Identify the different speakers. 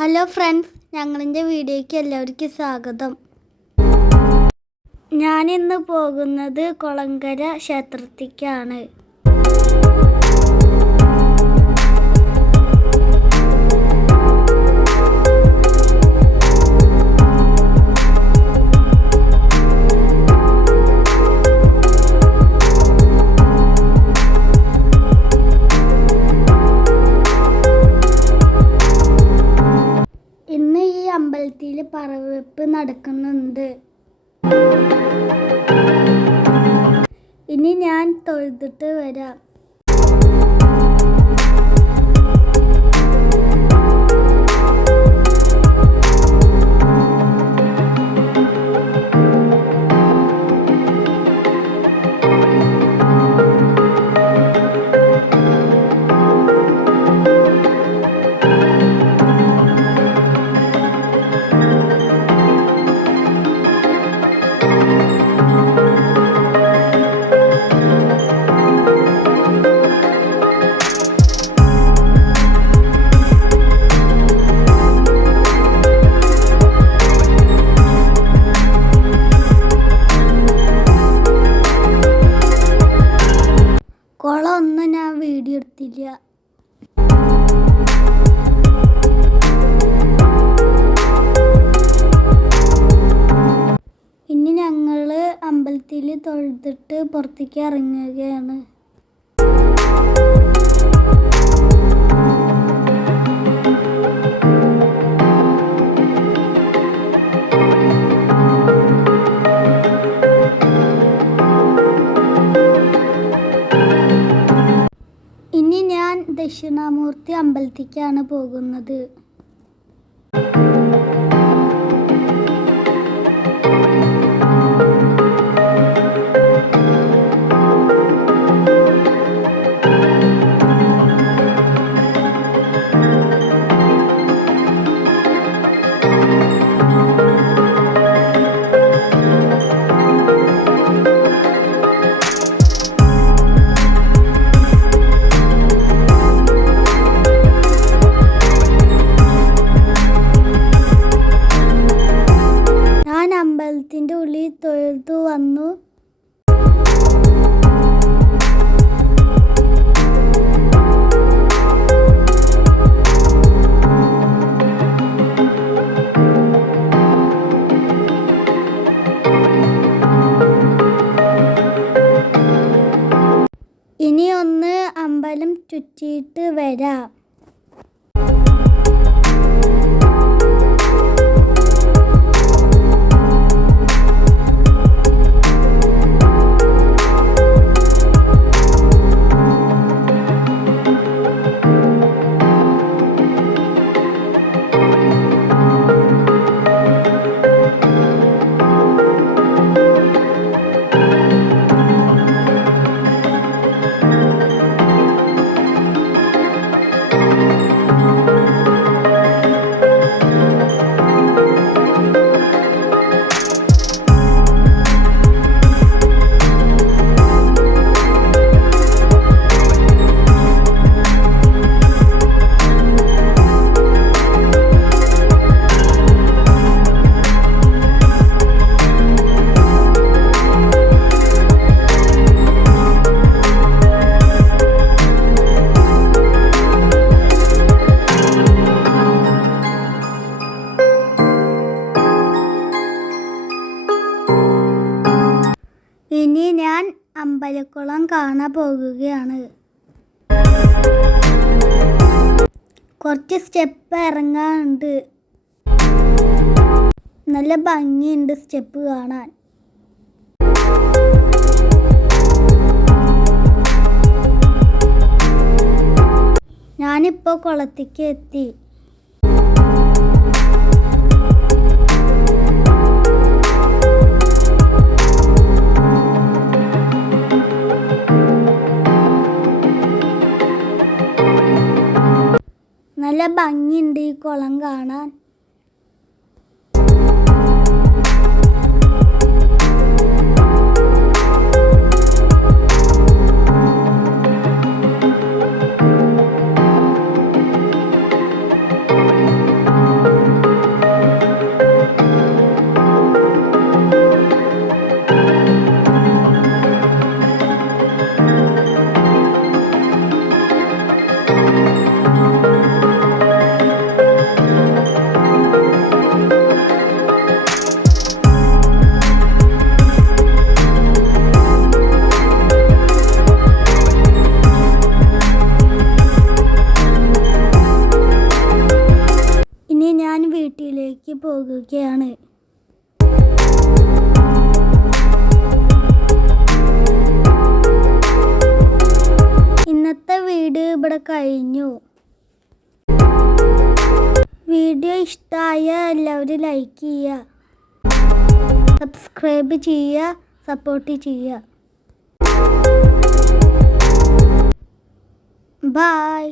Speaker 1: Hello friends ഞങ്ങളിന്റെ വീഡിയോയ്ക്ക് എല്ലാവർക്കും സ്വാഗതം. ഞാനിന്ന് പോകുന്നത് കുളങ്കര ക്ഷേത്രത്തിലേക്കാണ്. നടക്കുന്നുണ്ട്. ഇനി ഞാൻ തൊഴുതിട്ട് വരാം. തൊഴുതിട്ട് പുറത്തേക്ക് ഇറങ്ങുകയാണ്. ഇനി ഞാൻ ദക്ഷിണാമൂർത്തി അമ്പലത്തിലേക്കാണ് പോകുന്നത്. അമ്പലം വരാം. അമ്പലക്കുളം കാണാൻ പോകുകയാണ്. കുറച്ച് സ്റ്റെപ്പ് ഇറങ്ങാനുണ്ട്. നല്ല ഭംഗിയുണ്ട് സ്റ്റെപ്പ് കാണാൻ. ഞാനിപ്പോൾ കുളത്തേക്ക് എത്തി. നല്ല ഭംഗിയുണ്ട് ഈ കുളം കാണാൻ. വീട്ടിലേക്ക് പോകുകയാണ്. ഇന്നത്തെ വീഡിയോ ഇവിടെ കഴിഞ്ഞു. വീഡിയോ ഇഷ്ടമായ എല്ലാവരും ലൈക്ക് ചെയ്യുക. സബ്സ്ക്രൈബ് ചെയ്യുക സപ്പോർട്ട് ചെയ്യുക. ബായ്